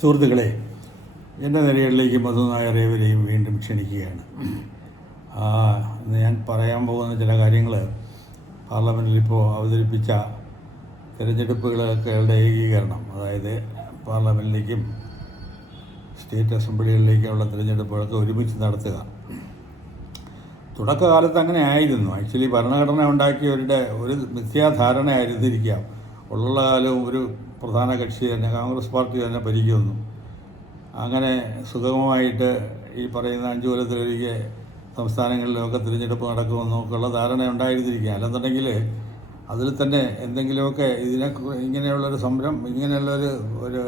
സുഹൃത്തുക്കളെ എന്റെ നിരകളിലേക്ക് മധു നായരേവരെയും വീണ്ടും ക്ഷണിക്കുകയാണ്. ഇന്ന് ഞാൻ പറയാൻ പോകുന്ന ചില കാര്യങ്ങൾ പാർലമെന്റിൽ ഇപ്പോൾ അവതരിപ്പിച്ച തിരഞ്ഞെടുപ്പുകളുടെ ഏകീകരണം. അതായത് പാർലമെന്റിലേക്കും സ്റ്റേറ്റ് അസംബ്ലികളിലേക്കുള്ള തിരഞ്ഞെടുപ്പുകളൊക്കെ ഒരുമിച്ച് നടത്തുക. തുടക്കകാലത്ത് അങ്ങനെ ആയിരുന്നു. ആക്ച്വലി ഭരണഘടന ഉണ്ടാക്കിയവരുടെ ഒരു മിഥ്യാധാരണയായിരുന്നിരിക്കാം ഉള്ള കാലവും ഒരു പ്രധാന കക്ഷി തന്നെ കോൺഗ്രസ് പാർട്ടി തന്നെ ഭരിക്കുന്നു. അങ്ങനെ സുഗമമായിട്ട് ഈ പറയുന്ന അഞ്ചു കൊല്ലത്തിലൊരിക്കൽ സംസ്ഥാനങ്ങളിലൊക്കെ തിരഞ്ഞെടുപ്പ് നടക്കുമെന്നൊക്കെയുള്ള ധാരണ ഉണ്ടായിരുന്നിരിക്കുക അല്ലെന്നുണ്ടെങ്കിൽ അതിൽ തന്നെ എന്തെങ്കിലുമൊക്കെ ഇതിനെ ഇങ്ങനെയുള്ളൊരു സംരംഭം ഇങ്ങനെയുള്ളൊരു ഒരു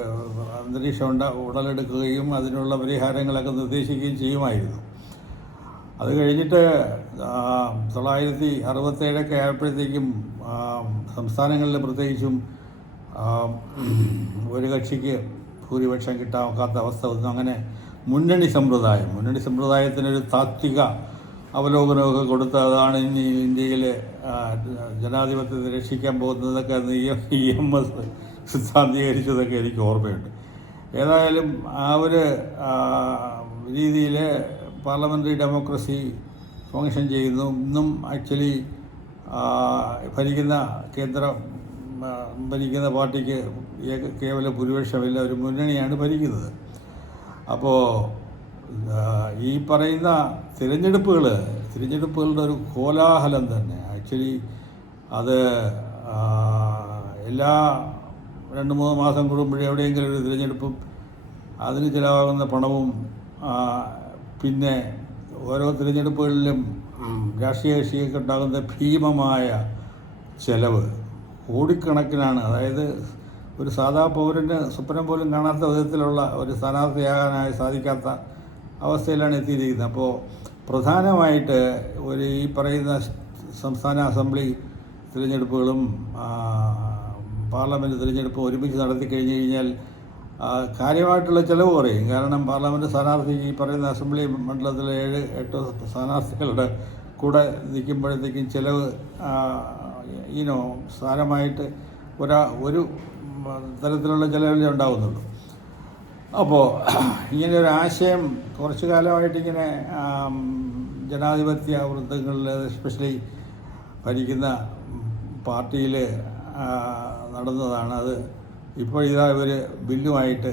അന്തരീക്ഷം ഉണ്ട ഉടലെടുക്കുകയും അതിനുള്ള പരിഹാരങ്ങളൊക്കെ നിർദ്ദേശിക്കുകയും ചെയ്യുമായിരുന്നു. അത് കഴിഞ്ഞിട്ട് തൊള്ളായിരത്തി അറുപത്തേഴൊക്കെ ആയപ്പോഴത്തേക്കും സംസ്ഥാനങ്ങളിൽ പ്രത്യേകിച്ചും ഒരു കക്ഷിക്ക് ഭൂരിപക്ഷം കിട്ടാക്കാത്ത അവസ്ഥ വന്നു. അങ്ങനെ മുന്നണി സമ്പ്രദായം മുന്നണി സമ്പ്രദായത്തിനൊരു താത്വിക അവലോകനമൊക്കെ കൊടുത്ത് അതാണ് ഇനി ഇന്ത്യയിൽ ജനാധിപത്യത്തെ രക്ഷിക്കാൻ പോകുന്നതൊക്കെ ഇ എം എസ് സിദ്ധാന്തീകരിച്ചതൊക്കെ എനിക്ക് ഓർമ്മയുണ്ട്. ഏതായാലും ആ ഒരു രീതിയിൽ പാർലമെന്ററി ഡെമോക്രസി ഫങ്ഷൻ ചെയ്യുന്നു. ഇന്നും ആക്ച്വലി ഭരിക്കുന്ന കേന്ദ്ര ഭരിക്കുന്ന പാർട്ടിക്ക് കേവല ഭൂരിപക്ഷമില്ല ഒരു മുന്നണിയാണ് ഭരിക്കുന്നത്. അപ്പോൾ ഈ പറയുന്ന തിരഞ്ഞെടുപ്പുകൾ തിരഞ്ഞെടുപ്പുകളുടെ ഒരു കോലാഹലം തന്നെ. ആക്ച്വലി അത് എല്ലാ രണ്ട് മൂന്ന് മാസം കൂടുമ്പോഴേ എവിടെയെങ്കിലും ഒരു തിരഞ്ഞെടുപ്പും അതിന് ചിലവാകുന്ന പണവും പിന്നെ ഓരോ തിരഞ്ഞെടുപ്പുകളിലും രാഷ്ട്രീയ കക്ഷികൾക്ക് ഉണ്ടാകുന്ന ഭീമമായ ചെലവ് കോടിക്കണക്കിനാണ്. അതായത് ഒരു സാധാ പൗരന് സ്വപ്നം പോലും കാണാത്ത വിധത്തിലുള്ള ഒരു സ്ഥാനാർത്ഥിയാകാനായി സാധിക്കാത്ത അവസ്ഥയിലാണ് എത്തിയിരിക്കുന്നത്. അപ്പോൾ പ്രധാനമായിട്ട് ഒരു ഈ പറയുന്ന സംസ്ഥാന അസംബ്ലി തിരഞ്ഞെടുപ്പുകളും പാർലമെന്റ് തിരഞ്ഞെടുപ്പും ഒരുമിച്ച് നടത്തി കഴിഞ്ഞ് കഴിഞ്ഞാൽ കാര്യമായിട്ടുള്ള ചിലവ് കുറയും. കാരണം പാർലമെന്റ് സ്ഥാനാർത്ഥി ഈ പറയുന്ന അസംബ്ലി മണ്ഡലത്തിലെ ഏഴ് എട്ട് സ്ഥാനാർത്ഥികളുടെ കൂടെ നിൽക്കുമ്പോഴത്തേക്കും ചിലവ് ഈനോ സാരമായിട്ട് ഒരാ ഒരു തരത്തിലുള്ള ചിലവിലേ ഉണ്ടാകുന്നുള്ളൂ അപ്പോൾ ഇങ്ങനെ ഒരു ആശയം കുറച്ചു കാലമായിട്ട് ഇങ്ങനെ ആം, ജനാധിപത്യ വൃത്തങ്ങളിൽ എസ്പെഷ്യലി ഭരിക്കുന്ന പാർട്ടിയിൽ നടന്നതാണ് അത്. ഇപ്പോൾ ഇതാ ഇവർ ബില്ലുമായിട്ട്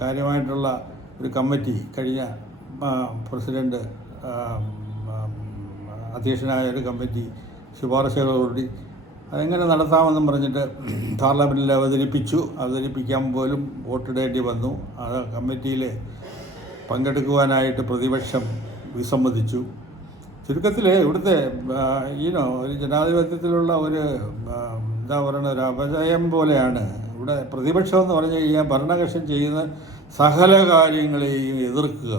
കാര്യമായിട്ടുള്ള ഒരു കമ്മിറ്റി കഴിഞ്ഞ പ്രസിഡന്റ് അധ്യക്ഷനായ ഒരു കമ്മിറ്റി ശുപാർശകളോടി അതെങ്ങനെ നടത്താമെന്നും പറഞ്ഞിട്ട് പാർലമെന്റിൽ അവതരിപ്പിച്ചു. അവതരിപ്പിക്കാൻ പോലും വോട്ടിടേണ്ടി വന്നു. അത് കമ്മിറ്റിയിൽ പങ്കെടുക്കുവാനായിട്ട് പ്രതിപക്ഷം വിസമ്മതിച്ചു. ചുരുക്കത്തിൽ ഇവിടുത്തെ ഈനോ ഒരു ജനാധിപത്യത്തിലുള്ള ഒരു എന്താ പറയുക ഒരു അപജയം പോലെയാണ്. ഇവിടെ പ്രതിപക്ഷം എന്ന് പറഞ്ഞു കഴിഞ്ഞാൽ ഭരണകക്ഷം ചെയ്യുന്ന സകല കാര്യങ്ങളെയും എതിർക്കുക.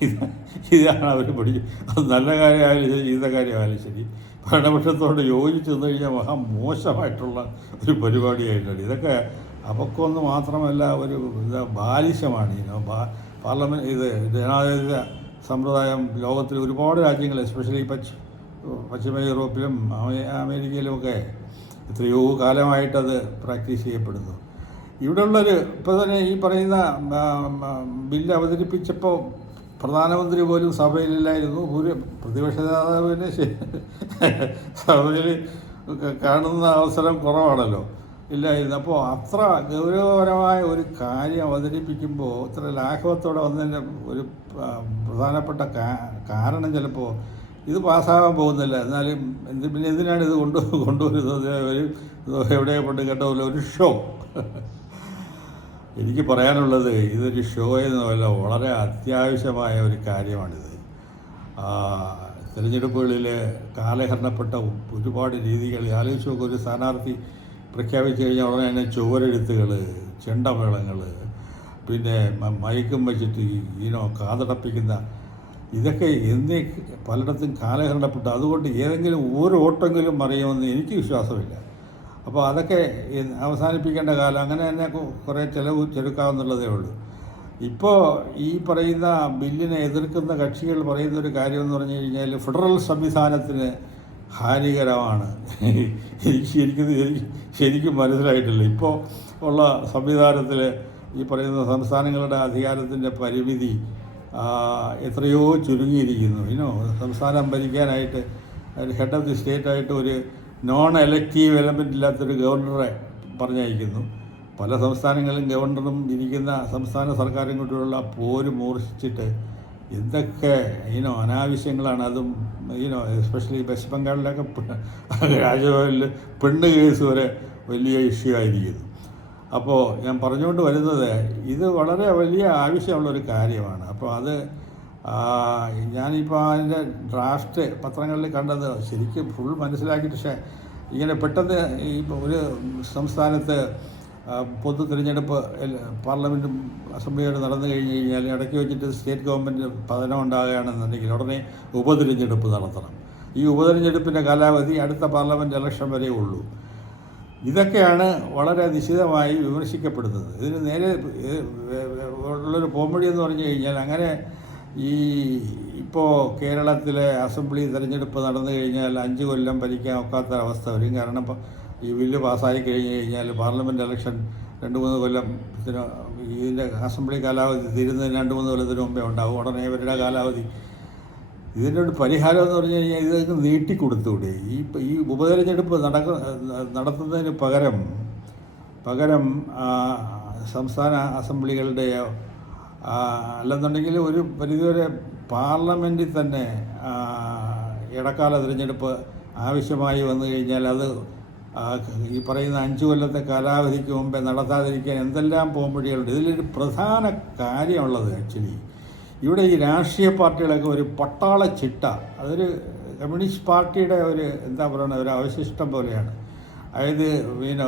ഇതാണ് അവർ പഠിച്ചത് അത് നല്ല കാര്യമായാലും ശരി ചീത്ത കാര്യമായാലും ശരി. ഭരണപക്ഷത്തോട് യോജിച്ച് നിന്ന് കഴിഞ്ഞാൽ മഹാ മോശമായിട്ടുള്ള ഒരു പരിപാടിയായിട്ടാണ് ഇതൊക്കെ അപക്വമെന്ന് മാത്രമല്ല ഒരു ബാലിശമാണ്. ഈ പാർലമെന്റ് ഇത് ജനാധിപത്യ സമ്പ്രദായം ലോകത്തിൽ ഒരുപാട് രാജ്യങ്ങൾ എസ്പെഷ്യലി പശ്ച പശ്ചിമ യൂറോപ്പിലും അമേ- അമേരിക്കയിലുമൊക്കെ എത്രയോ കാലമായിട്ടത് പ്രാക്ടീസ് ചെയ്യപ്പെടുന്നു. ഇവിടെയുള്ളൊരു ഇപ്പോൾ തന്നെ ഈ പറയുന്ന ബില്ല് അവതരിപ്പിച്ചപ്പോൾ പ്രധാനമന്ത്രി പോലും സഭയിലില്ലായിരുന്നു. ഭൂരി പ്രതിപക്ഷ നേതാവിന് സഭയിൽ കാണുന്ന അവസരം കുറവാണല്ലോ. ഇല്ലായിരുന്നു. അപ്പോൾ അത്ര ഗൗരവപരമായ ഒരു കാര്യം അവതരിപ്പിക്കുമ്പോൾ ഇത്ര ലാഘവത്തോടെ വന്നതിന്റെ ഒരു പ്രധാനപ്പെട്ട കാരണം ചിലപ്പോൾ ഇത് പാസ്സാകാൻ പോകുന്നില്ല. എന്നാലും എന്ത് പിന്നെ എന്തിനാണ് ഇത് കൊണ്ടു കൊണ്ടുവരുന്നത്? ഒരു എവിടെ കൊണ്ട് കേട്ട ഒരു ഷോ. എനിക്ക് പറയാനുള്ളത് ഇതൊരു ഷോ എന്നല്ല വളരെ അത്യാവശ്യമായ ഒരു കാര്യമാണിത്. തിരഞ്ഞെടുപ്പുകളിൽ കാലഹരണപ്പെട്ട ഒരുപാട് രീതികൾ ആലോചിച്ച് നോക്കുക ഒരു സ്ഥാനാർത്ഥി പ്രഖ്യാപിച്ചു കഴിഞ്ഞാൽ ഉടനെ തന്നെ ചുവരെഴുത്തുകൾ ചെണ്ടമേളങ്ങൾ പിന്നെ മയക്കും വെച്ചിട്ട് ഈനോ കാതടപ്പിക്കുന്ന ഇതൊക്കെ എന്നേ പലയിടത്തും കാലഹരണപ്പെട്ടു. അതുകൊണ്ട് ഏതെങ്കിലും ഒരു ഓട്ടെങ്കിലും അറിയുമെന്ന് എനിക്ക് വിശ്വാസമില്ല. അപ്പോൾ അതൊക്കെ അവസാനിപ്പിക്കേണ്ട കാലം. അങ്ങനെ തന്നെ കുറേ ചിലവ് ചെറുക്കാവുന്നുള്ളതേ ഉള്ളൂ. ഇപ്പോൾ ഈ പറയുന്ന ബില്ലിനെ എതിർക്കുന്ന കക്ഷികൾ പറയുന്ന ഒരു കാര്യം എന്ന് പറഞ്ഞു കഴിഞ്ഞാൽ ഫെഡറൽ സംവിധാനത്തിന് ഹാനികരമാണ്. ശരിക്കും ശരിക്കും മനസ്സിലായിട്ടില്ല. ഇപ്പോൾ ഉള്ള സംവിധാനത്തിൽ ഈ പറയുന്ന സംസ്ഥാനങ്ങളുടെ അധികാരത്തിന്റെ പരിമിതി എത്രയോ ചുരുങ്ങിയിരിക്കുന്നു. ഇനോ സംസ്ഥാനം ഭരിക്കാനായിട്ട് ഹെഡ് ഓഫ് ദി സ്റ്റേറ്റ് ആയിട്ട് ഒരു നോൺ എലക്റ്റീവ് എലമെന്റ് ഇല്ലാത്തൊരു ഗവർണറെ പറഞ്ഞയക്കുന്നു. പല സംസ്ഥാനങ്ങളിലും ഗവർണറും ഇരിക്കുന്ന സംസ്ഥാന സർക്കാരും കൂടിയുള്ള പോര് മൂർച്ഛിച്ചിട്ട് എന്തൊക്കെ ഈനോ അനാവശ്യങ്ങളാണ്. അതും ഈനോ എസ്പെഷ്യലി വെസ്റ്റ് ബംഗാളിലൊക്കെ രാജഭവനിൽ പെണ്ണ് കേസ് വരെ വലിയ ഇഷ്യൂ ആയിരിക്കുന്നു. അപ്പോൾ ഞാൻ പറഞ്ഞുകൊണ്ട് വരുന്നത് ഇത് വളരെ വലിയ ആവശ്യമുള്ളൊരു കാര്യമാണ്. അപ്പോൾ അത് ഞാനിപ്പോൾ അതിന്റെ ഡ്രാഫ്റ്റ് പത്രങ്ങളിൽ കണ്ടത് ശരിക്കും ഫുൾ മനസ്സിലാക്കിയിട്ട് പക്ഷേ ഇങ്ങനെ പെട്ടെന്ന് ഈ ഒരു സംസ്ഥാനത്ത് പൊതു തിരഞ്ഞെടുപ്പ് പാർലമെന്റ് അസംബ്ലിയോട് നടന്നു കഴിഞ്ഞ് കഴിഞ്ഞാൽ ഇടയ്ക്ക് വെച്ചിട്ട് സ്റ്റേറ്റ് ഗവൺമെന്റ് പതനം ഉണ്ടാകുകയാണെന്നുണ്ടെങ്കിൽ ഉടനെ ഉപതിരഞ്ഞെടുപ്പ് നടത്തണം. ഈ ഉപതിരഞ്ഞെടുപ്പിന്റെ കാലാവധി അടുത്ത പാർലമെന്റ് ഇലക്ഷൻ വരെ ഉള്ളൂ. ഇതൊക്കെയാണ് വളരെ നിശിതമായി വിമർശിക്കപ്പെടുന്നത്. ഇതിന് നേരെ ഉള്ളൊരു പോംവഴി എന്ന് പറഞ്ഞു കഴിഞ്ഞാൽ അങ്ങനെ ഈ ഇപ്പോൾ കേരളത്തിലെ അസംബ്ലി തിരഞ്ഞെടുപ്പ് നടന്നു കഴിഞ്ഞാൽ അഞ്ച് കൊല്ലം ഭരിക്കാൻ ഒക്കാത്ത അവസ്ഥ വരും. കാരണം ഈ ബില്ല് പാസ്സായി കഴിഞ്ഞ് കഴിഞ്ഞാൽ പാർലമെന്റ് ഇലക്ഷൻ രണ്ട് മൂന്ന് കൊല്ലം ഇതിന്റെ അസംബ്ലി കാലാവധി തീരുന്നതിന് രണ്ട് മൂന്ന് കൊല്ലത്തിന് മുമ്പേ ഉണ്ടാവും. ഉടനെ ഇവരുടെ കാലാവധി. ഇതിന്റെ ഒരു പരിഹാരം എന്ന് പറഞ്ഞു കഴിഞ്ഞാൽ ഇതൊക്കെ നീട്ടിക്കൊടുത്തൂടെ ഈ ഈ ഉപതെരഞ്ഞെടുപ്പ് നടക്ക നടത്തുന്നതിന് പകരം പകരം സംസ്ഥാന അസംബ്ലികളുടെയോ ആ, അല്ലെന്നുണ്ടെങ്കിൽ ഒരു പരിധിവരെ പാർലമെന്റിൽ തന്നെ ഇടക്കാല തിരഞ്ഞെടുപ്പ് ആവശ്യമായി വന്നു കഴിഞ്ഞാൽ അത് ഈ പറയുന്ന അഞ്ച് കൊല്ലത്തെ കാലാവധിക്ക് മുമ്പേ നടത്താതിരിക്കാൻ എന്തെല്ലാം പോംവഴികളുണ്ട്? ഇതിലൊരു പ്രധാന കാര്യമുള്ളത് ആക്ച്വലി ഇവിടെ ഈ രാഷ്ട്രീയ പാർട്ടികളൊക്കെ ഒരു പട്ടാള ചിട്ട. അതൊരു കമ്മ്യൂണിസ്റ്റ് പാർട്ടിയുടെ ഒരു എന്താ പറയുക ഒരു അവശിഷ്ടം പോലെയാണ്. അതായത് പിന്നെ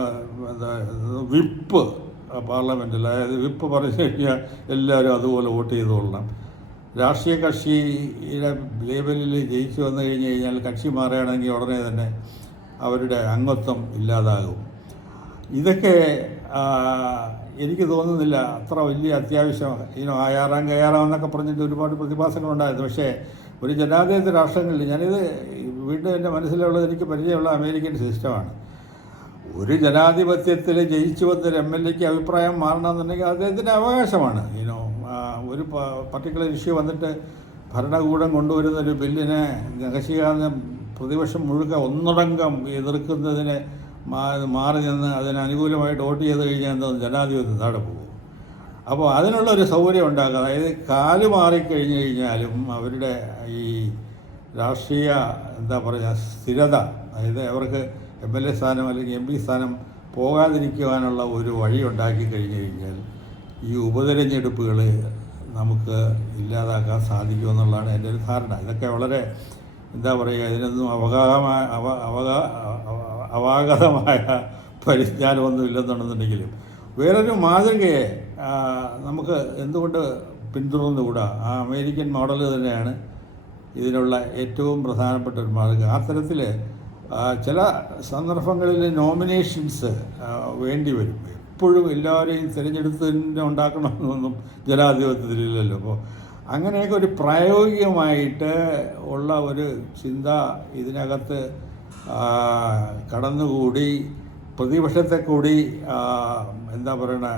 വിപ്പ് പാർലമെന്റിൽ അതായത് വിപ്പ് പറഞ്ഞു കഴിഞ്ഞാൽ എല്ലാവരും അതുപോലെ വോട്ട് ചെയ്തുകൊള്ളണം രാഷ്ട്രീയ കക്ഷിയുടെ ലേബലിൽ ജയിച്ചു വന്നു കഴിഞ്ഞ് കഴിഞ്ഞാൽ കക്ഷി മാറുകയാണെങ്കിൽ ഉടനെ തന്നെ അവരുടെ അംഗത്വം ഇല്ലാതാകും. ഇതൊക്കെ എനിക്ക് തോന്നുന്നില്ല അത്ര വലിയ അത്യാവശ്യം ഇനോ ആയാറാം കയ്യാറാം എന്നൊക്കെ പറഞ്ഞിട്ട് ഒരുപാട് പ്രതിഭാസങ്ങളുണ്ടായിരുന്നു പക്ഷേ ഒരു ജനാധിപത്യ രാഷ്ട്രങ്ങളിൽ ഞാനിത് വീണ്ടും എന്റെ മനസ്സിലുള്ളത് എനിക്ക് പരിചയമുള്ള അമേരിക്കൻ സിസ്റ്റമാണ്. ഒരു ജനാധിപത്യത്തിൽ ജയിച്ചു വന്നൊരു എം എൽ എക്ക് അഭിപ്രായം മാറണമെന്നുണ്ടെങ്കിൽ അദ്ദേഹത്തിന്റെ അവകാശമാണ്. ഇനോ ഒരു പർട്ടിക്കുലർ ഇഷ്യൂ വന്നിട്ട് ഭരണകൂടം കൊണ്ടുവരുന്ന ഒരു ബില്ലിനെ കക്ഷികാരന് പ്രതിപക്ഷം മുഴുക്ക ഒന്നടങ്കം എതിർക്കുന്നതിനെ മാറി നിന്ന് അതിന് അനുകൂലമായിട്ട് വോട്ട് ചെയ്ത് കഴിഞ്ഞാൽ എന്താ ജനാധിപത്യം താഴെ പോകും. അപ്പോൾ അതിനുള്ള ഒരു സൗകര്യം ഉണ്ടാക്കുക. അതായത് കാൽ മാറിക്കഴിഞ്ഞ് കഴിഞ്ഞാലും അവരുടെ ഈ രാഷ്ട്രീയ എന്താ പറയുക സ്ഥിരത അതായത് അവർക്ക് എം എൽ എ സ്ഥാനം അല്ലെങ്കിൽ എം പി സ്ഥാനം പോകാതിരിക്കുവാനുള്ള ഒരു വഴി ഉണ്ടാക്കി കഴിഞ്ഞു കഴിഞ്ഞാൽ ഈ ഉപതെരഞ്ഞെടുപ്പുകൾ നമുക്ക് ഇല്ലാതാക്കാൻ സാധിക്കുമെന്നുള്ളതാണ് എന്റെ ഒരു ധാരണ. ഇതൊക്കെ വളരെ എന്താ പറയുക ഇതിനൊന്നും അവഗാഹമായ അവ അവഗാ അവ- അവാഗതമായ പരിജ്ഞാനമൊന്നും ഇല്ലെന്നുണ്ടെന്നുണ്ടെങ്കിലും വേറൊരു മാതൃകയെ നമുക്ക് എന്തുകൊണ്ട് പിന്തുടർന്നുകൂടാ? ആ അമേരിക്കൻ മോഡൽ തന്നെയാണ് ഇതിനുള്ള ഏറ്റവും പ്രധാനപ്പെട്ട ഒരു മാതൃക. ആ തരത്തിൽ ചില സന്ദർഭങ്ങളിൽ നോമിനേഷൻസ് വേണ്ടി വരും എപ്പോഴും എല്ലാവരെയും തിരഞ്ഞെടുത്ത് തന്നെ ഉണ്ടാക്കണമെന്നൊന്നും ജനാധിപത്യത്തിലില്ലല്ലോ. അപ്പോൾ അങ്ങനെയൊക്കെ ഒരു പ്രായോഗികമായിട്ട് ഉള്ള ഒരു ചിന്ത ഇതിനകത്ത് കടന്നുകൂടി പ്രതിപക്ഷത്തെ കൂടി എന്താ പറയണ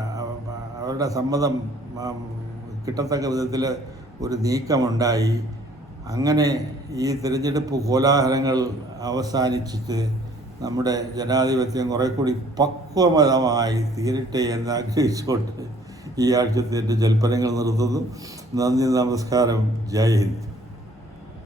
അവരുടെ സമ്മതം കിട്ടത്തക്ക വിധത്തിൽ ഒരു നീക്കമുണ്ടായി. അങ്ങനെ ഈ തിരഞ്ഞെടുപ്പ് കോലാഹലങ്ങൾ അവസാനിച്ചിട്ട് നമ്മുടെ ജനാധിപത്യം കുറെ കൂടി പക്വമതമായി തീരട്ടെ എന്ന് ആഗ്രഹിച്ചുകൊണ്ട് ഈ ആഴ്ചത്തെ ജൽപ്പനങ്ങൾ നിർത്തുന്നു. നന്ദി നമസ്കാരം. ജയ് ഹിന്ദ്.